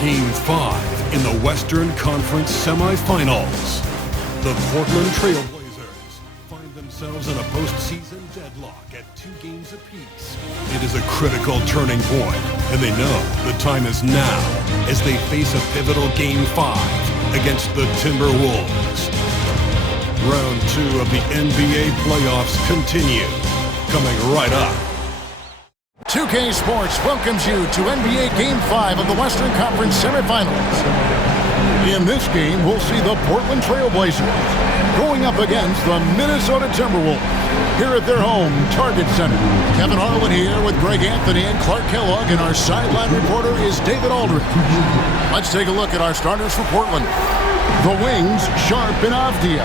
Game 5 in the Western Conference semifinals. The Portland Trailblazers find themselves in a postseason deadlock at 2 games apiece. It is a critical turning point, and they know the time is now as they face a pivotal Game 5 against the Timberwolves. Round 2 of the NBA playoffs continue, coming right up. 2K Sports welcomes you to NBA Game 5 of the Western Conference semifinals. In this game, we'll see the Portland Trailblazers going up against the Minnesota Timberwolves here at their home Target Center. Kevin Harlan here with Greg Anthony and Clark Kellogg, and our sideline reporter is David Aldridge. Let's take a look at our starters for Portland. The wings, Sharp and Avdia.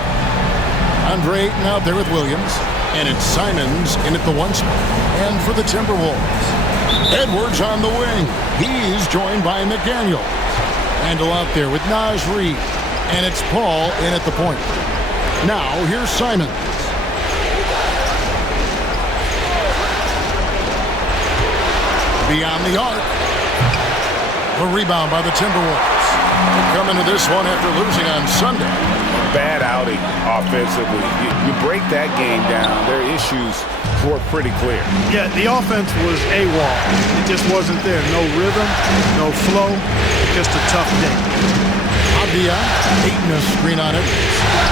Andre Ayton out there with Williams. And it's Simons in at the 1 spot. And for the Timberwolves, Edwards on the wing. He's joined by McDaniels. Randall out there with Naz Reid. And it's Paul in at the point. Now, here's Simons. Beyond the arc. The rebound by the Timberwolves. They come into this one after losing on Sunday. Bad outing offensively. You break that game down, their issues were pretty clear. Yeah, the offense was AWOL. It just wasn't there. No rhythm, no flow, just a tough day. Avdia, Ayton a screen on it.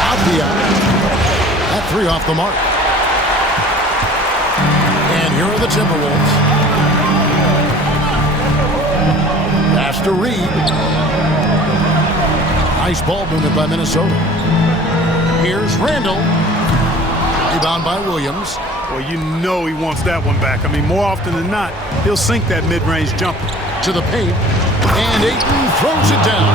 Avdia, that 3 off the mark. And here are the Timberwolves. Pass to Reid. Nice ball movement by Minnesota. Here's Randall. Rebound by Williams. Well, you know he wants that one back. I mean, more often than not, he'll sink that mid-range jumper. To the paint. And Ayton throws it down.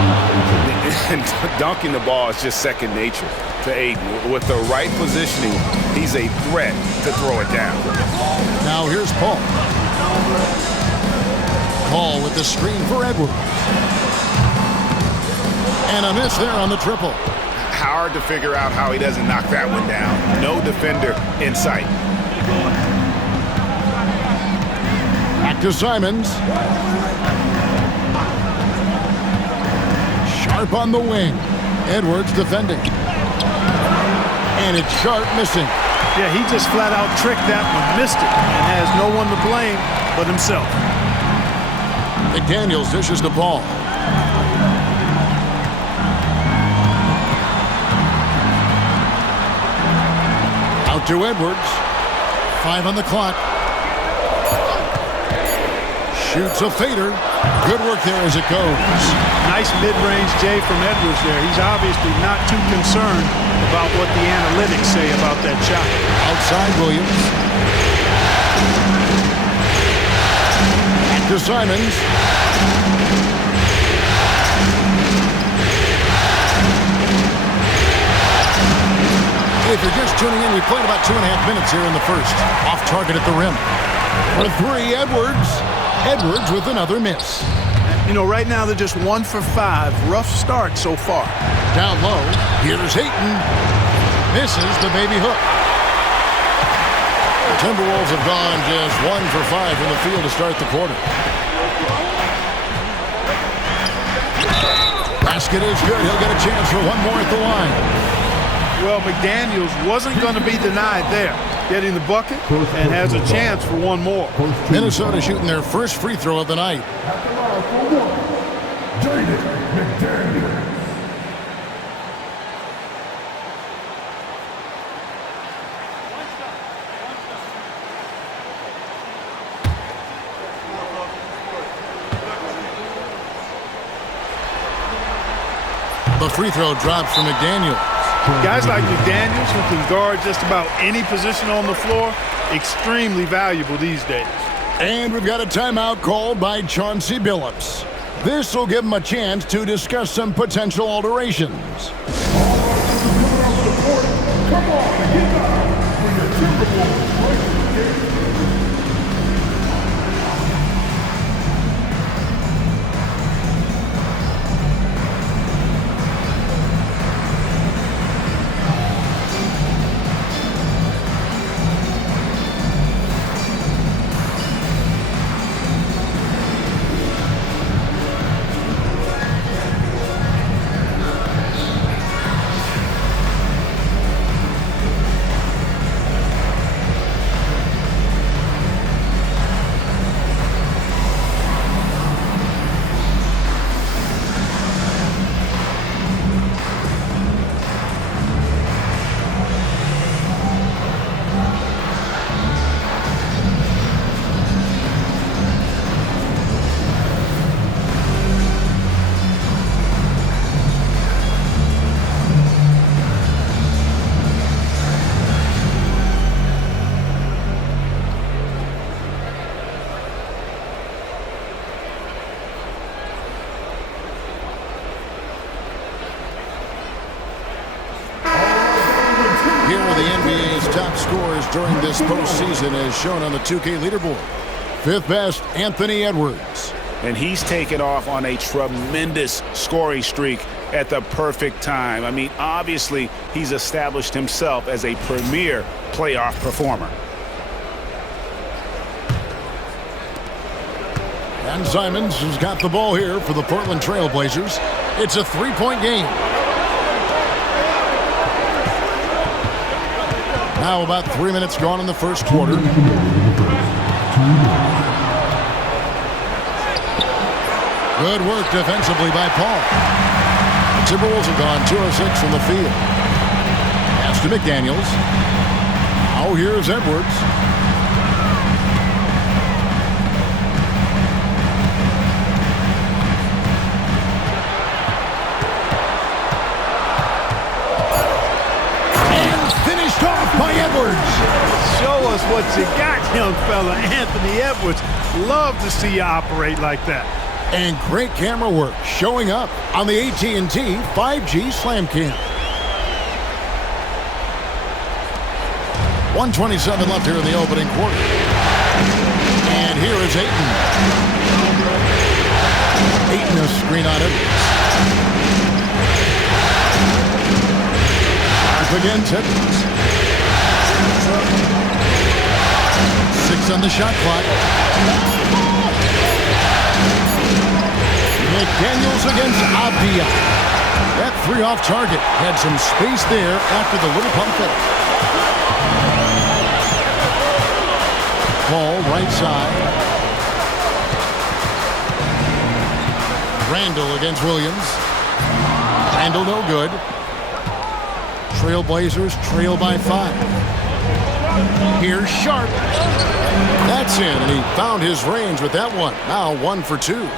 And dunking the ball is just second nature to Ayton. With the right positioning, he's a threat to throw it down. Now here's Paul. Paul with the screen for Edwards. And a miss there on the triple. Hard to figure out how he doesn't knock that one down. No defender in sight. Back to Simons. Sharp on the wing. Edwards defending. And it's Sharp missing. Yeah, he just flat out tricked that one, missed it, and has no one to blame but himself. McDaniels dishes the ball. Out to Edwards. 5 on the clock. Shoots a fader. Good work there as it goes. Nice mid-range J from Edwards there. He's obviously not too concerned about what the analytics say about that shot. Outside Williams. Back to Simons. If you're just tuning in, we played about 2.5 minutes here in the first. Off target at the rim. For 3, Edwards. Edwards with another miss. You know, right now they're just 1 for 5. Rough start so far. Down low. Here's Ayton. Misses the baby hook. The Timberwolves have gone just 1 for 5 from the field to start the quarter. Basket is good. He'll get a chance for one more at the line. Well, McDaniels wasn't going to be denied there. Getting the bucket and has a chance for one more. Minnesota shooting their first free throw of the night. Jaden McDaniels. The free throw drops from McDaniels. Guys like McDaniels, who can guard just about any position on the floor, extremely valuable these days. And we've got a timeout called by Chauncey Billups. This will give him a chance to discuss some potential alterations. Come on, get up. When the Timberwolves play the game. top scorers during this postseason as shown on the 2K leaderboard. Fifth best, Anthony Edwards. And he's taken off on a tremendous scoring streak at the perfect time. I mean, obviously, he's established himself as a premier playoff performer. And Simons has got the ball here for the Portland Trail Blazers. It's a three-point game. Now about 3 minutes gone in the first quarter. Good work defensively by Paul. The Timberwolves have gone 2 of 6 from the field. Pass to McDaniels. Now here's Edwards. And finished off by Edwards. Show us what you got, young fella. Anthony Edwards. Love to see you operate like that. And great camera work showing up on the AT&T 5G Slam Cam. 1:27 left here in the opening quarter. And here is Ayton. Ayton a screen on it. Up against Edwards. 6 on the shot clock. McDaniels against Avdia. That 3 off target had some space there after the little pump fake. Ball right side. Randall against Williams. Randall no good. Trailblazers trail by 5. Here's Sharp. That's in, and he found his range with that one. Now 1 for 2.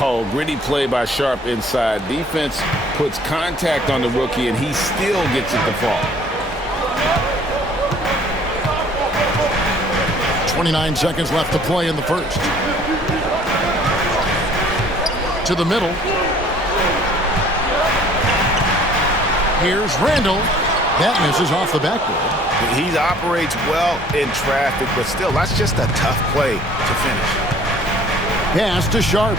Oh, gritty play by Sharp inside. Defense puts contact on the rookie, and he still gets it to fall. 29 seconds left to play in the first. To the middle. Here's Randall. That misses off the backboard. He operates well in traffic, but still, that's just a tough play to finish. Pass to Sharp.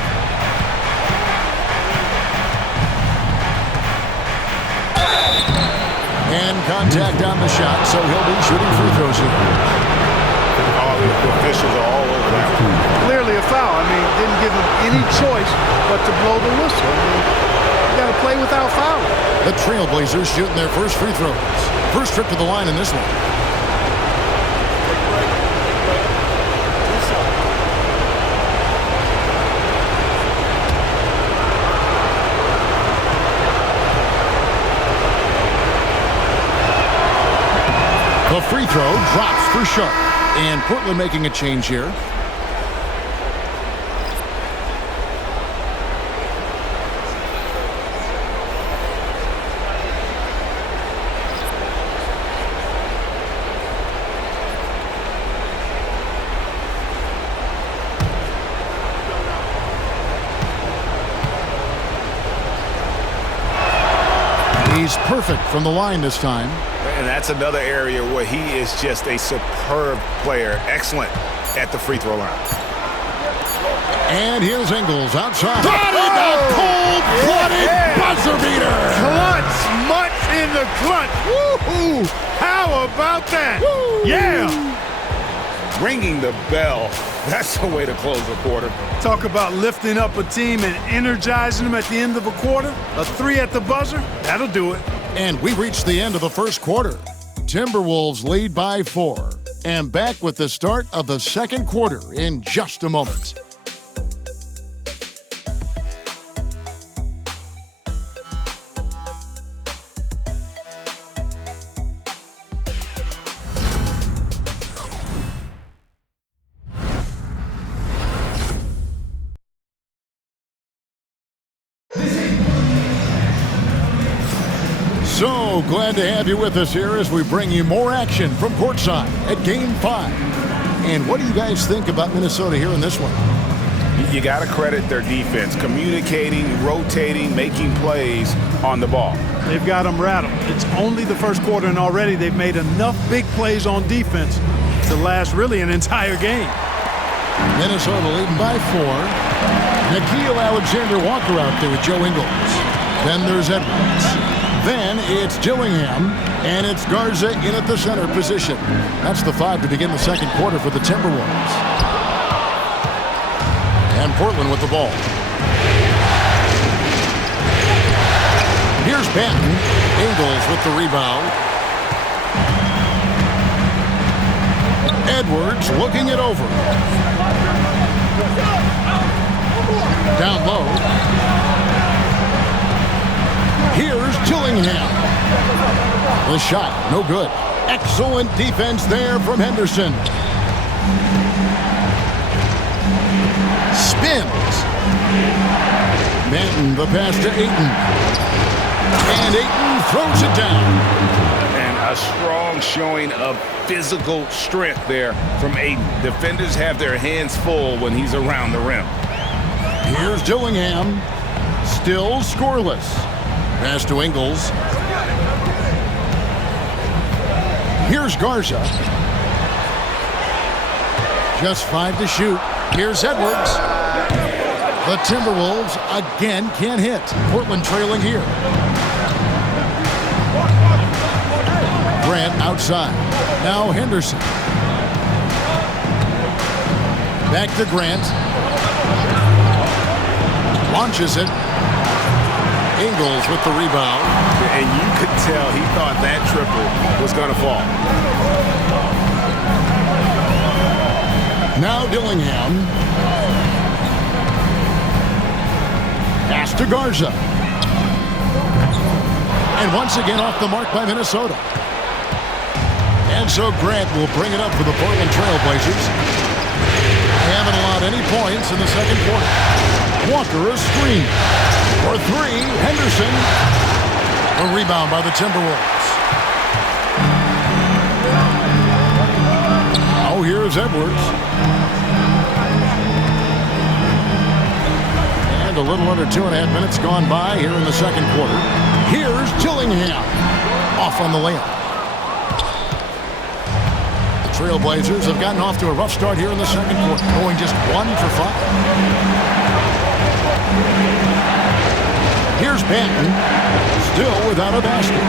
And contact on the shot, so he'll be shooting free throws here. Oh, the officials are all over that. Clearly a foul. I mean, didn't give him any choice but to blow the whistle. I mean, you got to play without fouling. The Trailblazers shooting their first free throws. First trip to the line in this one. The free throw drops for Sharp. And Portland making a change here. He's perfect from the line this time. And that's another area where he is just a superb player. Excellent at the free throw line. And here's Ingles outside. Got it! A cold-blooded buzzer beater! Clutch, much in the clutch. Woo-hoo! How about that? Woo! Yeah! Ringing the bell. That's the way to close the quarter. Talk about lifting up a team and energizing them at the end of a quarter. A 3 at the buzzer, that'll do it. And we reached the end of the first quarter. Timberwolves lead by 4. And back with the start of the second quarter in just a moment. So glad to have you with us here as we bring you more action from courtside at Game 5. And what do you guys think about Minnesota here in this one? You got to credit their defense, communicating, rotating, making plays on the ball. They've got them rattled. It's only the first quarter, and already they've made enough big plays on defense to last really an entire game. Minnesota leading by 4. Nickeil Alexander-Walker out there with Joe Ingles. Then there's Edwards. Then it's Dillingham, and it's Garza in at the center position. That's the 5 to begin the second quarter for the Timberwolves. And Portland with the ball. Here's Banton. Ingles with the rebound. Edwards looking it over. Down low. Here's Dillingham. The shot, no good. Excellent defense there from Henderson. Spins. Banton, the pass to Ayton. And Ayton throws it down. And a strong showing of physical strength there from Ayton. Defenders have their hands full when he's around the rim. Here's Dillingham. Still scoreless. Pass to Ingles. Here's Garza. Just 5 to shoot. Here's Edwards. The Timberwolves again can't hit. Portland trailing here. Grant outside. Now Henderson. Back to Grant. Launches it. Ingles with the rebound. And you could tell he thought that triple was going to fall. Now Dillingham. Pass to Garza. And once again off the mark by Minnesota. And so Grant will bring it up for the Portland Trail Blazers. They haven't allowed any points in the second quarter. Walker a screen. For 3, Henderson. A rebound by the Timberwolves. Now here's Edwards. And a little under 2.5 minutes gone by here in the second quarter. Here's Dillingham. Off on the layup. The Trailblazers have gotten off to a rough start here in the second quarter, going just 1 for 5. Here's Banton, still without a basket.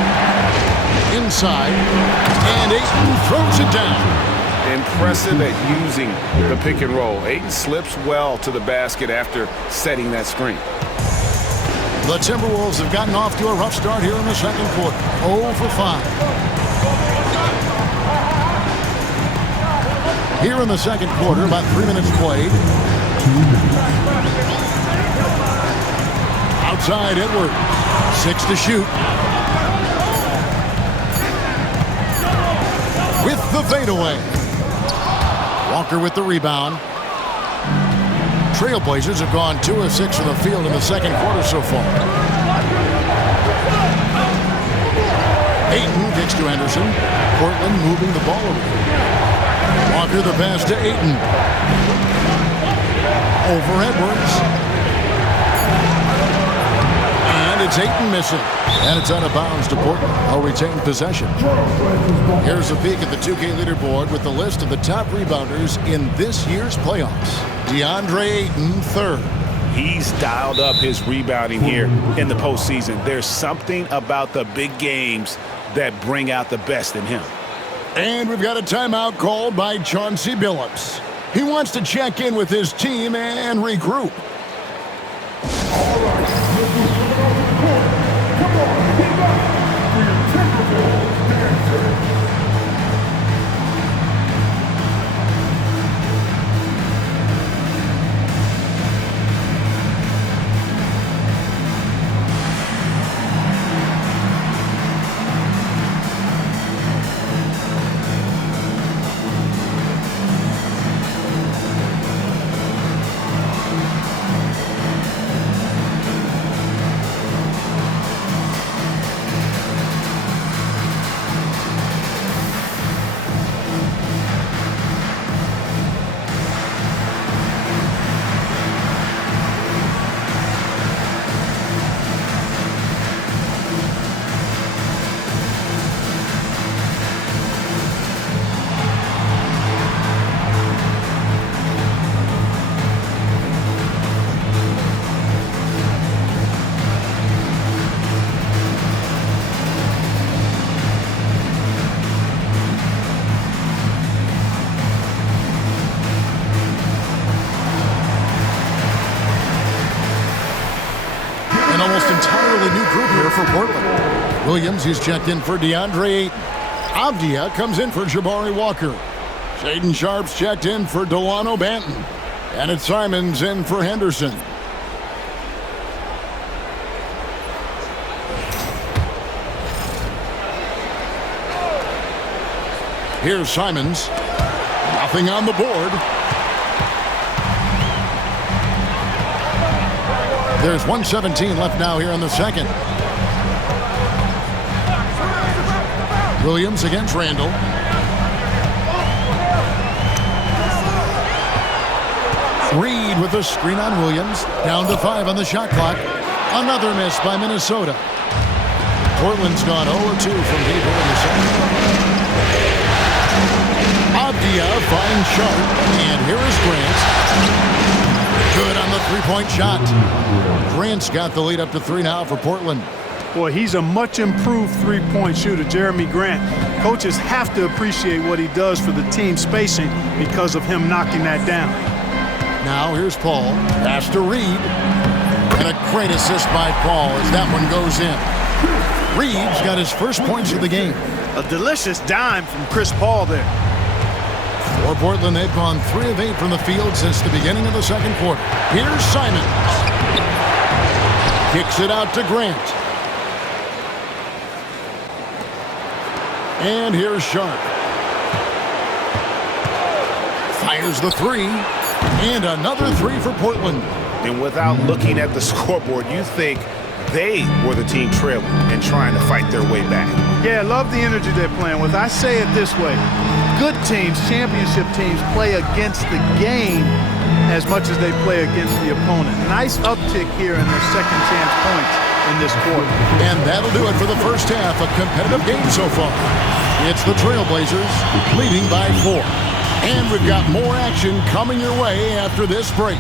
Inside, and Ayton throws it down. Impressive at using the pick and roll. Ayton slips well to the basket after setting that screen. The Timberwolves have gotten off to a rough start here in the second quarter. 0 for 5. Here in the second quarter, about 3 minutes played. Outside Edwards. 6 to shoot. With the fadeaway. Walker with the rebound. Trailblazers have gone 2 of 6 from the field in the second quarter so far. Ayton kicks to Henderson. Portland moving the ball over. Walker the pass to Ayton. Over Edwards. And it's Ayton missing. And it's out of bounds to Portland. They'll retain possession. Here's a peek at the 2K leaderboard with the list of the top rebounders in this year's playoffs. DeAndre Ayton, 3rd. He's dialed up his rebounding here in the postseason. There's something about the big games that bring out the best in him. And we've got a timeout called by Chauncey Billups. He wants to check in with his team and regroup. All right, this is come on, get back for your Timberwolves dancer. entirely new group here for Portland. Williams, he's checked in for DeAndre Ayton. Avdia comes in for Jabari Walker. Shaedon Sharpe's checked in for Delano Banton. And it's Simons in for Henderson. Here's Simons. Nothing on the board. There's 1:17 left now here in the second. Williams against Randall. Reed with a screen on Williams. Down to 5 on the shot clock. Another miss by Minnesota. Portland's gone 0-2 from deep here in the second. Avdia finds Sharpe, and here is Grant. Good on the three-point shot. Grant's got the lead up to 3 now for Portland. Boy, he's a much improved three-point shooter, Jeremy Grant. Coaches have to appreciate what he does for the team spacing because of him knocking that down. Now here's Paul. Pass to Reed. And a great assist by Paul as that one goes in. Reed's got his first points of the game. A delicious dime from Chris Paul there. For Portland, they've gone 3 of 8 from the field since the beginning of the second quarter. Here's Simons. Kicks it out to Grant. And here's Sharpe. Fires the 3. And another 3 for Portland. And without looking at the scoreboard, you think they were the team trailing and trying to fight their way back. Yeah, I love the energy they're playing with. I say it this way. Good teams, championship teams, play against the game as much as they play against the opponent. Nice uptick here in their second chance points in this quarter. And that'll do it for the first half. A competitive game so far. It's the Trailblazers leading by 4. And we've got more action coming your way after this break.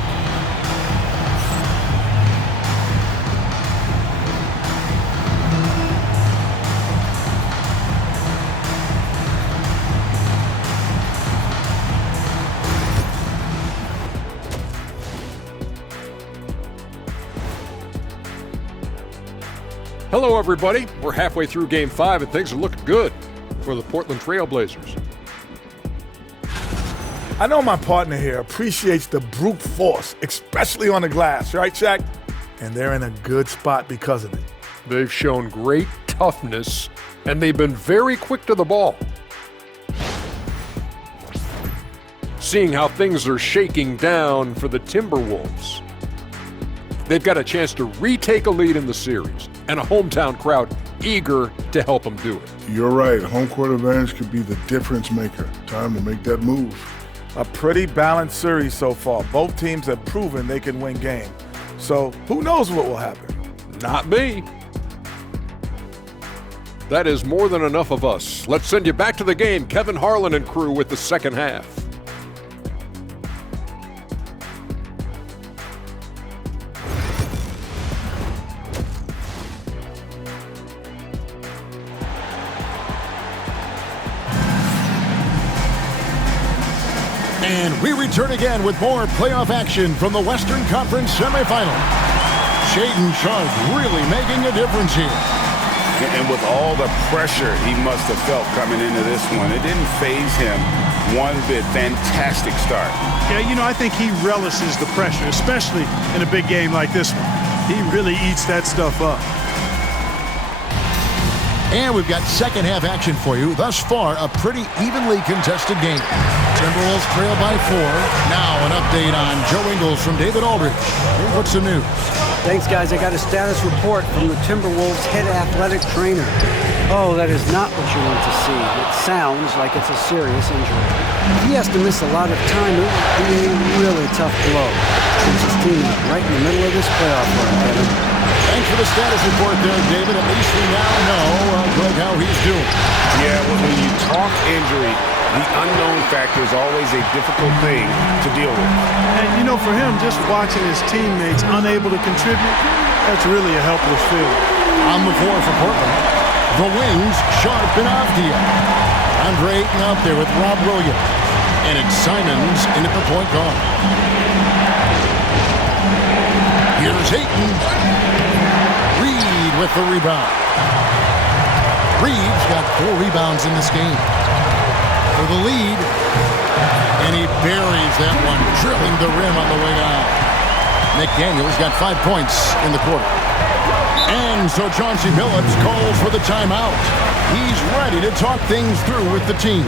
Hello, everybody. We're halfway through Game 5, and things are looking good for the Portland Trailblazers. I know my partner here appreciates the brute force, especially on the glass, right, Shaq? And they're in a good spot because of it. They've shown great toughness, and they've been very quick to the ball. Seeing how things are shaking down for the Timberwolves. They've got a chance to retake a lead in the series, and a hometown crowd eager to help them do it. You're right. Home court advantage could be the difference maker. Time to make that move. A pretty balanced series so far. Both teams have proven they can win games. So who knows what will happen? Not me. That is more than enough of us. Let's send you back to the game. Kevin Harlan and crew with the second half. And we return again with more playoff action from the Western Conference semifinal. Shaedon Sharpe really making a difference here. And with all the pressure he must have felt coming into this one, it didn't faze him one bit. Fantastic start. Yeah, you know, I think he relishes the pressure, especially in a big game like this one. He really eats that stuff up. And we've got second half action for you. Thus far, a pretty evenly contested game. Timberwolves trail by 4. Now an update on Joe Ingles from David Aldridge. Here's what's the news. Thanks, guys. I got a status report from the Timberwolves head athletic trainer. Oh, that is not what you want to see. It sounds like it's a serious injury. If he has to miss a lot of time, it would be a really tough blow. Since his team is right in the middle of this playoff run, Kevin. Thanks for the status report there, David. At least we now know, Greg, how he's doing. Yeah, well, when you talk injury, the unknown factor is always a difficult thing to deal with. And, you know, for him, just watching his teammates unable to contribute, that's really a helpless feeling. On the floor for Portland, the wings, Sharpe and Avdia. Andre Ayton out there with Rob Williams. And it's Simons in at the point guard. Here's Ayton. with the rebound. Reeves got 4 rebounds in this game for the lead. And he buries that one, drilling the rim on the way down. McDaniels got 5 points in the quarter. And so Chauncey Billups calls for the timeout. He's ready to talk things through with the team.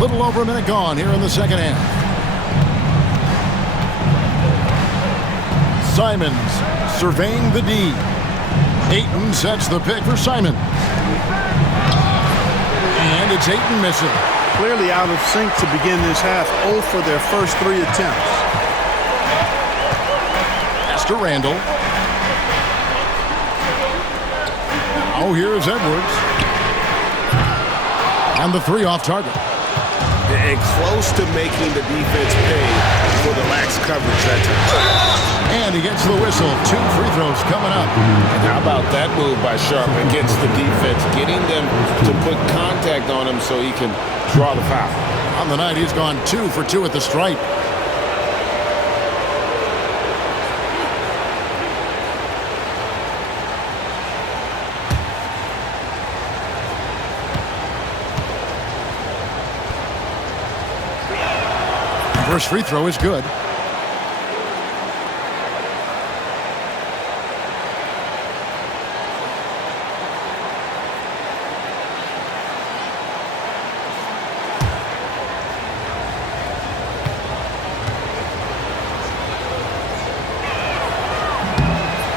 Little over a minute gone here in the second half. Simons surveying the D. Ayton sets the pick for Simons. And it's Ayton missing. Clearly out of sync to begin this half. 0 for their first 3 attempts. Pass to Randall. Now here's Edwards. And the 3 off target. And close to making the defense pay for the lax coverage that time. And he gets the whistle. 2 free throws coming up. And how about that move by Sharp against the defense, getting them to put contact on him so he can draw the foul. On the night, he's gone 2 for 2 at the stripe. First free throw is good.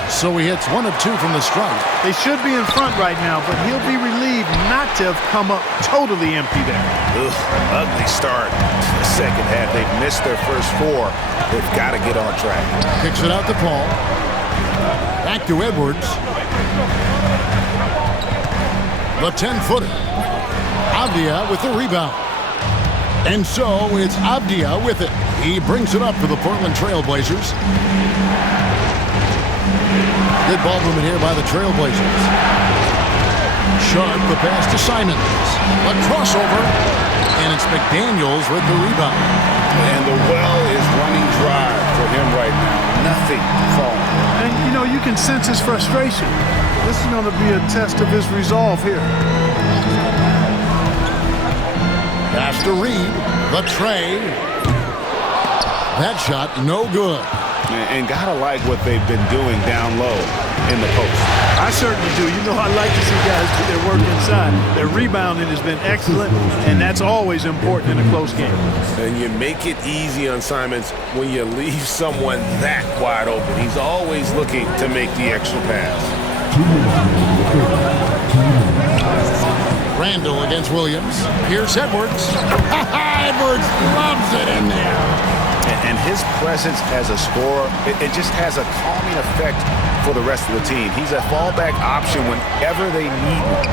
So he hits 1 of 2 from the stripe. They should be in front right now, but he'll be relieved not to have come up totally empty there. Ugly start. The second half, they've missed their first 4. They've got to get on track. Kicks it out to Paul. Back to Edwards. The 10-footer. Avdia with the rebound. And so it's Avdia with it. He brings it up for the Portland Trailblazers. Good ball movement here by the Trailblazers. Sharp, the pass to Simons. A crossover, and it's McDaniels with the rebound. And the well is running dry for him right now. Nothing falling. And, you know, you can sense his frustration. This is going to be a test of his resolve here. Pass to Reed. The tray. That shot, no good. And gotta like what they've been doing down low in the post. I certainly do. You know, I like to see guys do their work inside. Their rebounding has been excellent, and that's always important in a close game. And you make it easy on Simons when you leave someone that wide open. He's always looking to make the extra pass. Randall against Williams. Here's Edwards. Edwards loves it in there. And his presence as a scorer, it just has a calming effect for the rest of the team. He's a fallback option whenever they need him.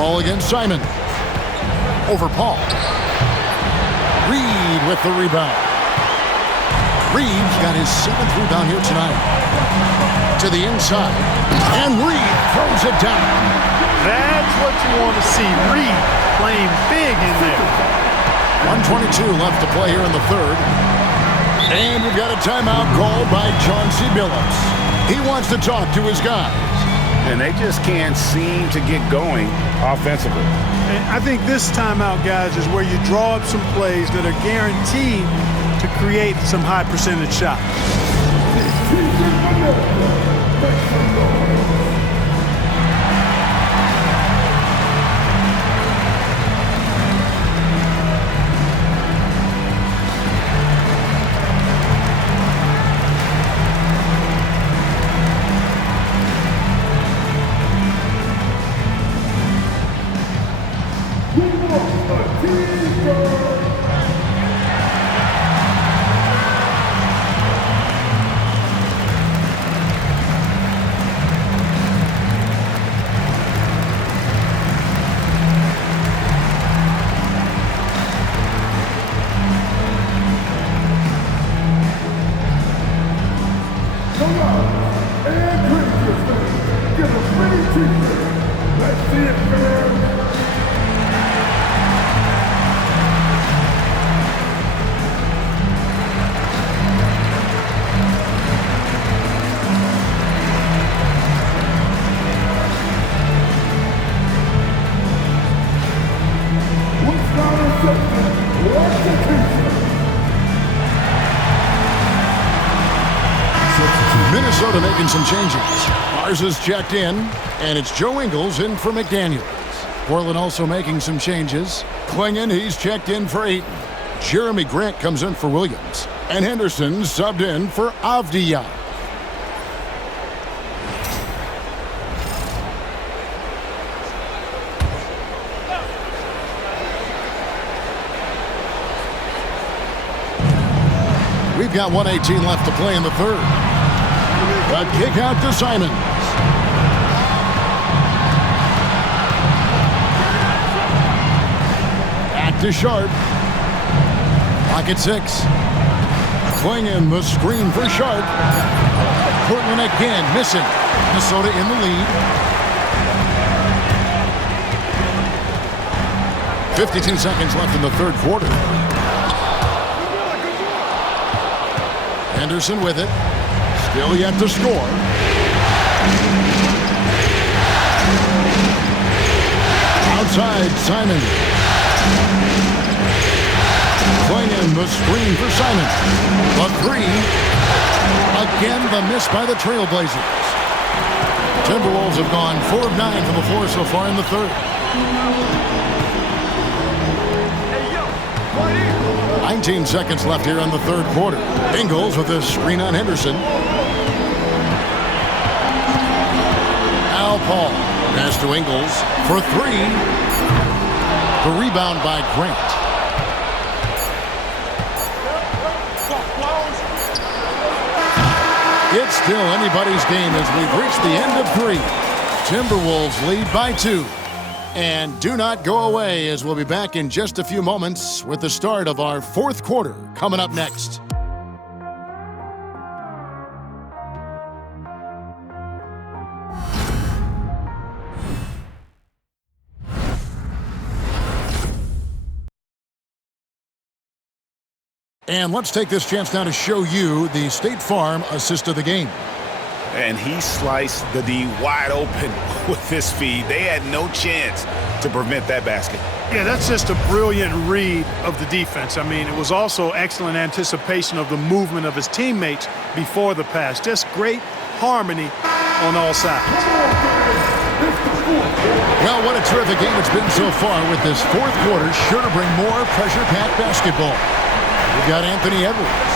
Ball against Simon. Over Paul. Reed with the rebound. Reed's got his 7th rebound here tonight. To the inside. And Reed throws it down. That's what you want to see. Reed playing big in there. 1:22 left to play here in the third. And we've got a timeout called by Chauncey Billups. He wants to talk to his guys. And they just can't seem to get going offensively. And I think this timeout, guys, is where you draw up some plays that are guaranteed to create some high percentage shots. Minnesota making some changes. Mars is checked in, and it's Joe Ingles in for McDaniels. Portland also making some changes. Klingon, he's checked in for Ayton. Jeremy Grant comes in for Williams. And Henderson subbed in for Avdija. We've got 1:18 left to play in the third. A kick out to Simons. Back to Sharp. Pocket 6. Klingon the screen for Sharp. Portland again missing. Minnesota in the lead. 52 seconds left in the third quarter. Henderson with it. Still yet to score. Outside, Simon. Klingon the screen for Simon. The three. Again, the miss by the Trailblazers. Timberwolves have gone 4 of 9 from the floor so far in the third. 19 seconds left here in the third quarter. Ingles with this screen on Henderson. Al Paul. Pass to Ingles for 3. The rebound by Grant. It's still anybody's game as we've reached the end of 3. Timberwolves lead by 2. And do not go away, as we'll be back in just a few moments with the start of our fourth quarter coming up next. And let's take this chance now to show you the State Farm assist of the game. And he sliced the D wide open with his feed. They had no chance to prevent that basket. Yeah, that's just a brilliant read of the defense. I mean, it was also excellent anticipation of the movement of his teammates before the pass. Just great harmony on all sides. Well, what a terrific game it's been so far with this fourth quarter. Sure to bring more pressure-packed basketball. We've got Anthony Edwards.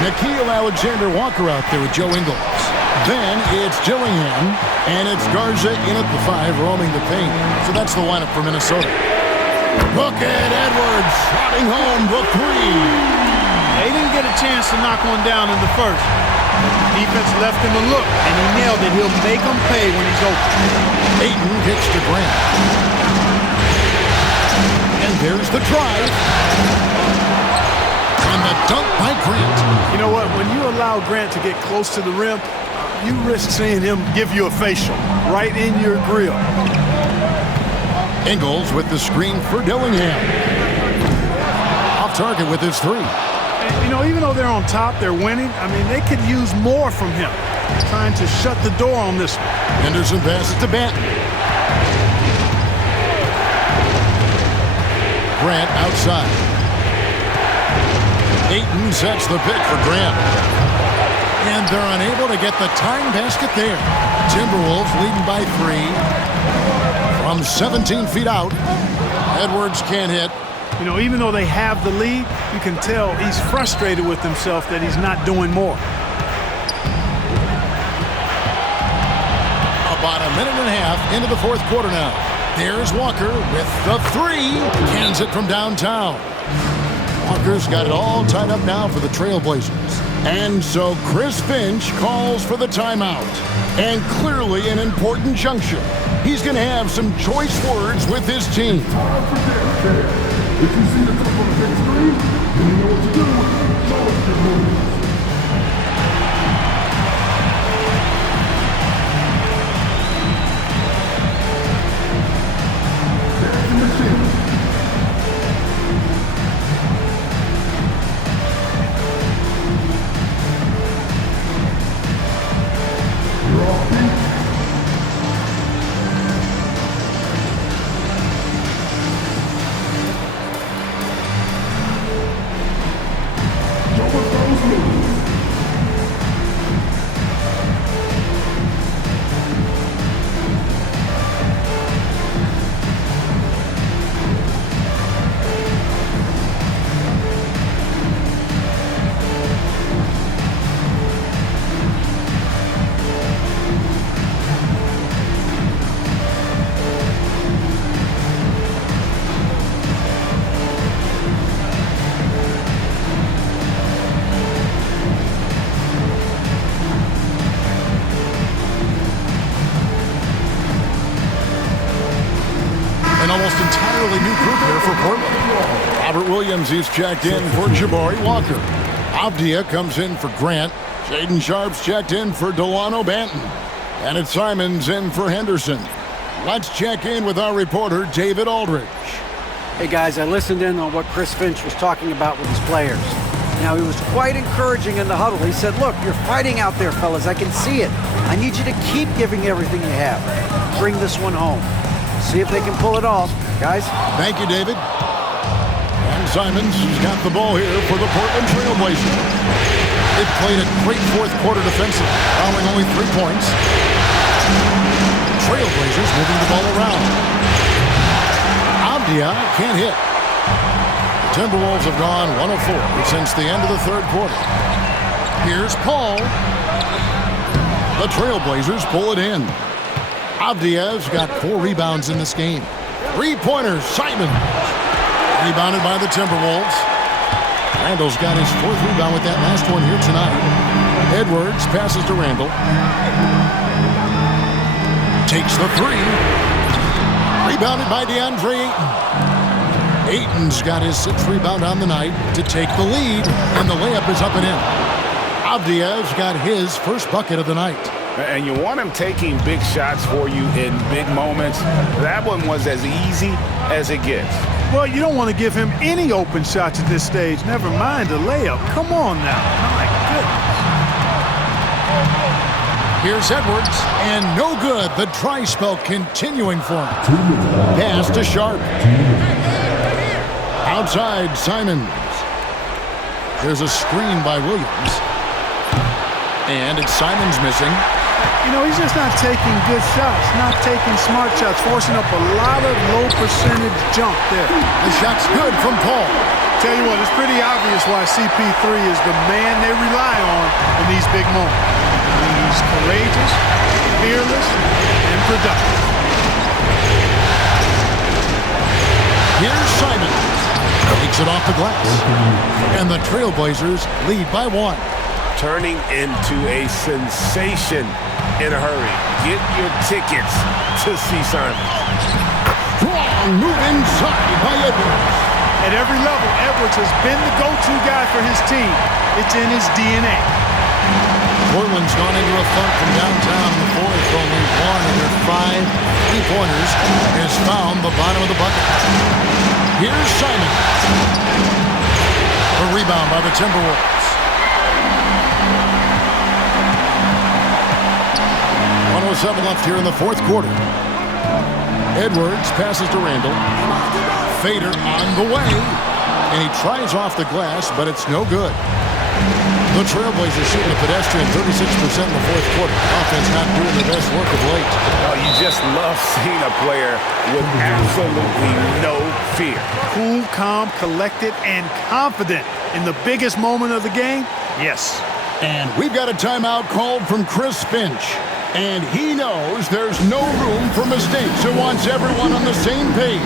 Nickeil Alexander-Walker out there with Joe Ingles. Then it's Dillingham, and it's Garza in at the 5, roaming the paint. So that's the lineup for Minnesota. Look at Edwards slotting home the 3. They didn't get a chance to knock one down in the first. The defense left him a look, and he nailed it. He'll make them pay when he's open. Ayton kicks to Grant. And there's the drive. And the dunk by Grant. You know what? When you allow Grant to get close to the rim, you risk seeing him give you a facial right in your grill. Ingles with the screen for Dillingham. Off target with his 3. And, you know, even though they're on top, they're winning. I mean, they could use more from him. Trying to shut the door on this one. Henderson passes to Banton. Grant outside. Ayton sets the pick for Grant. And they're unable to get the tying basket there. Timberwolves leading by 3. From 17 feet out, Edwards can't hit. You know, even though they have the lead, you can tell he's frustrated with himself that he's not doing more. About a minute and a half into the fourth quarter now. There's Walker with the 3. Cans it from downtown. Walker's got it all tied up now for the Trailblazers. And so Chris Finch calls for the timeout. And clearly an important juncture. He's going to have some choice words with his team. If you see the top of the big screen, then you know what to do. Show us your moves. There's the machine. You're off beat. Almost entirely new group here for Portland. Robert Williams, he's checked in for Jabari Walker. Avdia comes in for Grant. Shaden Sharp's checked in for Delano Banton. And it's Simons in for Henderson. Let's check in with our reporter, David Aldridge. Hey guys, I listened in on what Chris Finch was talking about with his players. Now, he was quite encouraging in the huddle. He said, look, you're fighting out there, fellas. I can see it. I need you to keep giving everything you have. Bring this one home. See if they can pull it off. Guys? Thank you, David. And Simons has got the ball here for the Portland Trailblazers. They've played a great fourth quarter defensively, allowing only 3 points. Trailblazers moving the ball around. Avdia can't hit. The Timberwolves have gone 1 of 4 since the end of the third quarter. Here's Paul. The Trailblazers pull it in. Avdia's got 4 rebounds in this game. 3-pointers, Simons. Rebounded by the Timberwolves. Randall's got his 4th rebound with that last one here tonight. Edwards passes to Randall. Takes the 3. Rebounded by DeAndre Ayton. Ayton's got his 6th rebound on the night to take the lead, and the layup is up and in. Avdia's got his first bucket of the night. And you want him taking big shots for you in big moments. That one was as easy as it gets. Well, you don't want to give him any open shots at this stage. Never mind a layup. Come on now. My goodness. Here's Edwards, and no good. The dry spell continuing for him. Pass to Sharp. Outside, Simons. There's a screen by Williams. And it's Simons missing. You know, he's just not taking good shots, not taking smart shots, forcing up a lot of low percentage jump there. The shot's good from Paul. Tell you what, it's pretty obvious why CP3 is the man they rely on in these big moments. He's courageous, fearless, and productive. Here's Simon. Takes it off the glass. And the Trailblazers lead by 1. Turning into a sensation in a hurry. Get your tickets to see Simon. Strong move inside by Edwards. At every level, Edwards has been the go-to guy for his team. It's in his DNA. Portland's gone into a funk from downtown in the fourth. Only one of their 5 3-pointers has found the bottom of the bucket. Here's Simon. A rebound by the Timberwolves. 1:07 left here in the fourth quarter. Edwards passes to Randall. Fader on the way. And he tries off the glass, but it's no good. The Trailblazers shooting a pedestrian 36% in the fourth quarter. Offense not doing the best work of late. Oh, you just love seeing a player with absolutely no fear. Cool, calm, collected, and confident in the biggest moment of the game? Yes. And we've got a timeout called from Chris Finch. And he knows there's no room for mistakes and wants everyone on the same page.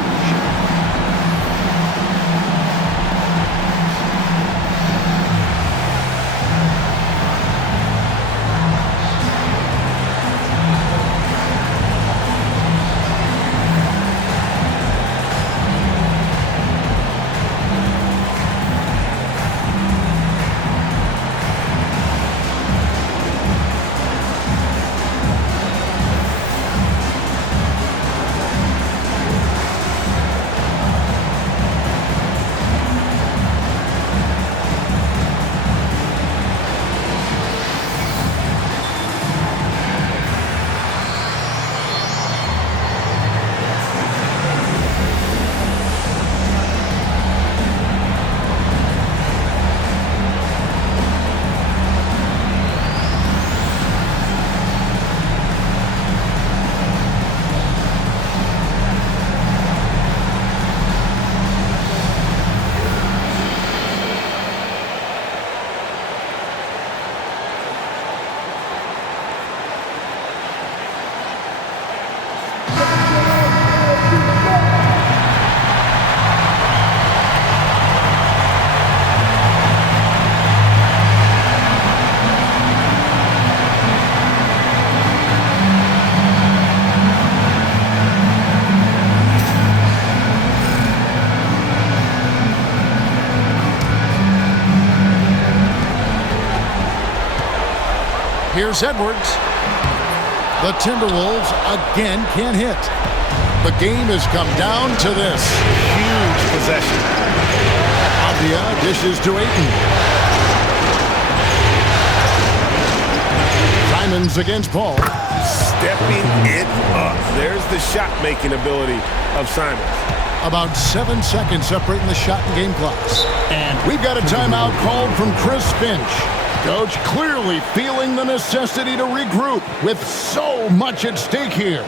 Here's Edwards. The Timberwolves again can't hit. The game has come down to this. Huge possession. Avdia dishes to Ayton. Simons against Paul. Stepping it up. There's the shot-making ability of Simons. About 7 seconds separating the shot and game clocks. And we've got a timeout called from Chris Finch. Coach clearly feeling the necessity to regroup with so much at stake here.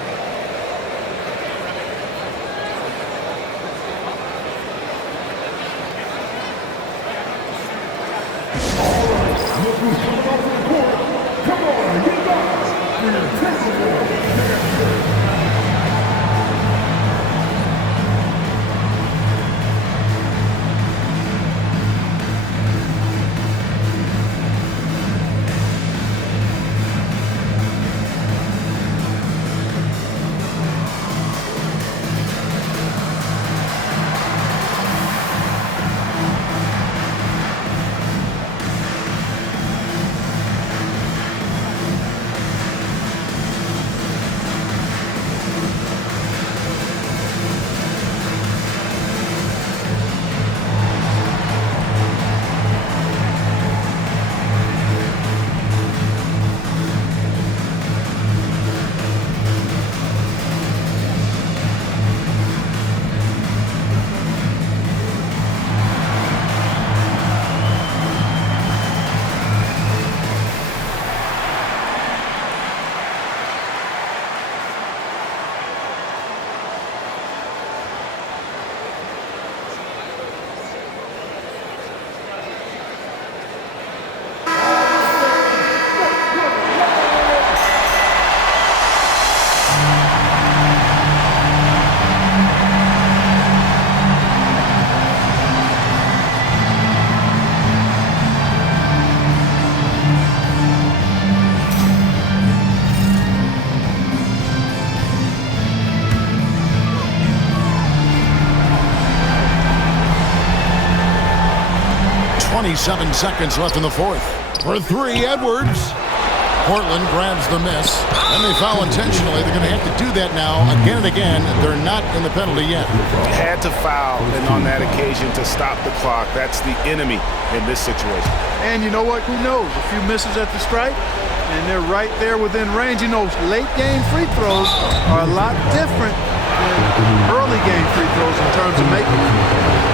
27 seconds left in the fourth. For three, Edwards. Portland grabs the miss, and they foul intentionally. They're going to have to do that now again and again. They're not in the penalty yet. Had to foul, and on that occasion to stop the clock. That's the enemy in this situation. And you know what? Who knows? A few misses at the stripe, and they're right there within range. You know, late game free throws are a lot different than early game free throws in terms of making them.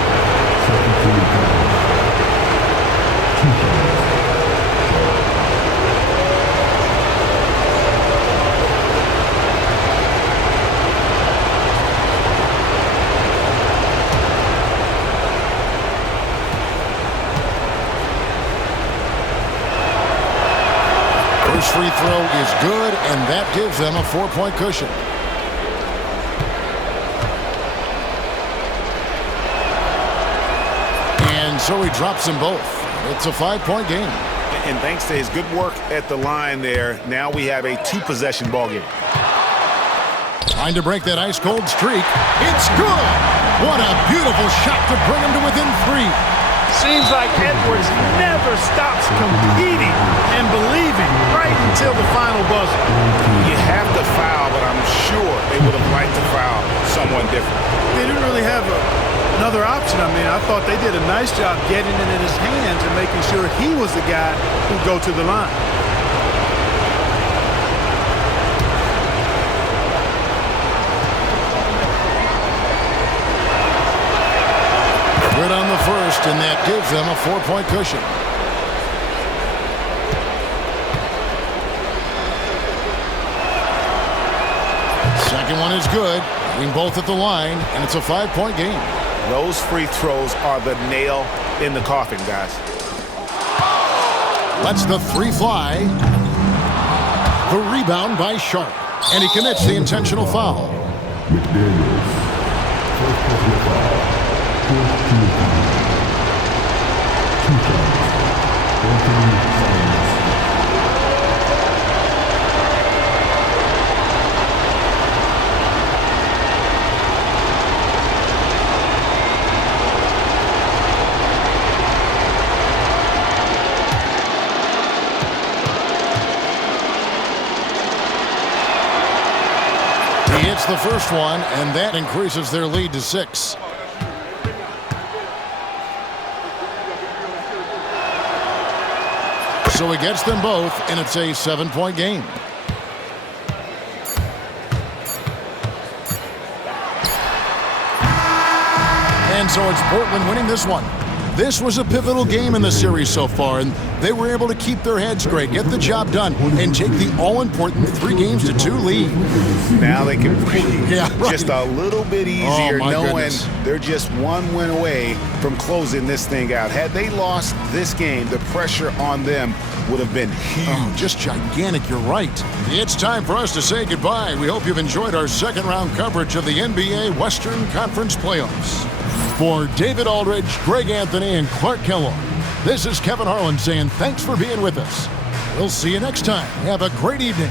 First free throw is good, and that gives them a 4-point cushion. And so he drops them both. It's a 5-point game. And thanks to his good work at the line there, now we have a 2-possession ball game. Trying to break that ice-cold streak. It's good! What a beautiful shot to bring him to within 3. Seems like Edwards never stops competing and believing right until the final buzzer. You have to foul, but I'm sure they would have liked to foul someone different. They didn't really have another option. I mean, I thought they did a nice job getting it in his hands and making sure he was the guy who'd go to the line. Good on the first, and that gives them a 4-point cushion. Second one is good. Hitting both at the line, and it's a 5-point game. Those free throws are the nail in the coffin, guys. Lets the 3 fly. The rebound by Sharp, and he commits the intentional foul. McDaniels. First personal foul. Fourth team foul. 2 shots. Anthony Simons. He hits the first one, and that increases their lead to 6. So he gets them both, and it's a 7-point game. And so it's Portland winning this one. This was a pivotal game in the series so far, and they were able to keep their heads straight, get the job done, and take the all-important 3-2 lead. Now they can breathe right. just a little bit easier, knowing goodness. they're just 1 win away from closing this thing out. Had they lost this game, the pressure on them would have been huge. Oh, just gigantic, you're right. It's time for us to say goodbye. We hope you've enjoyed our second-round coverage of the NBA Western Conference Playoffs. For David Aldridge, Greg Anthony, and Clark Kellogg, this is Kevin Harlan saying thanks for being with us. We'll see you next time. Have a great evening.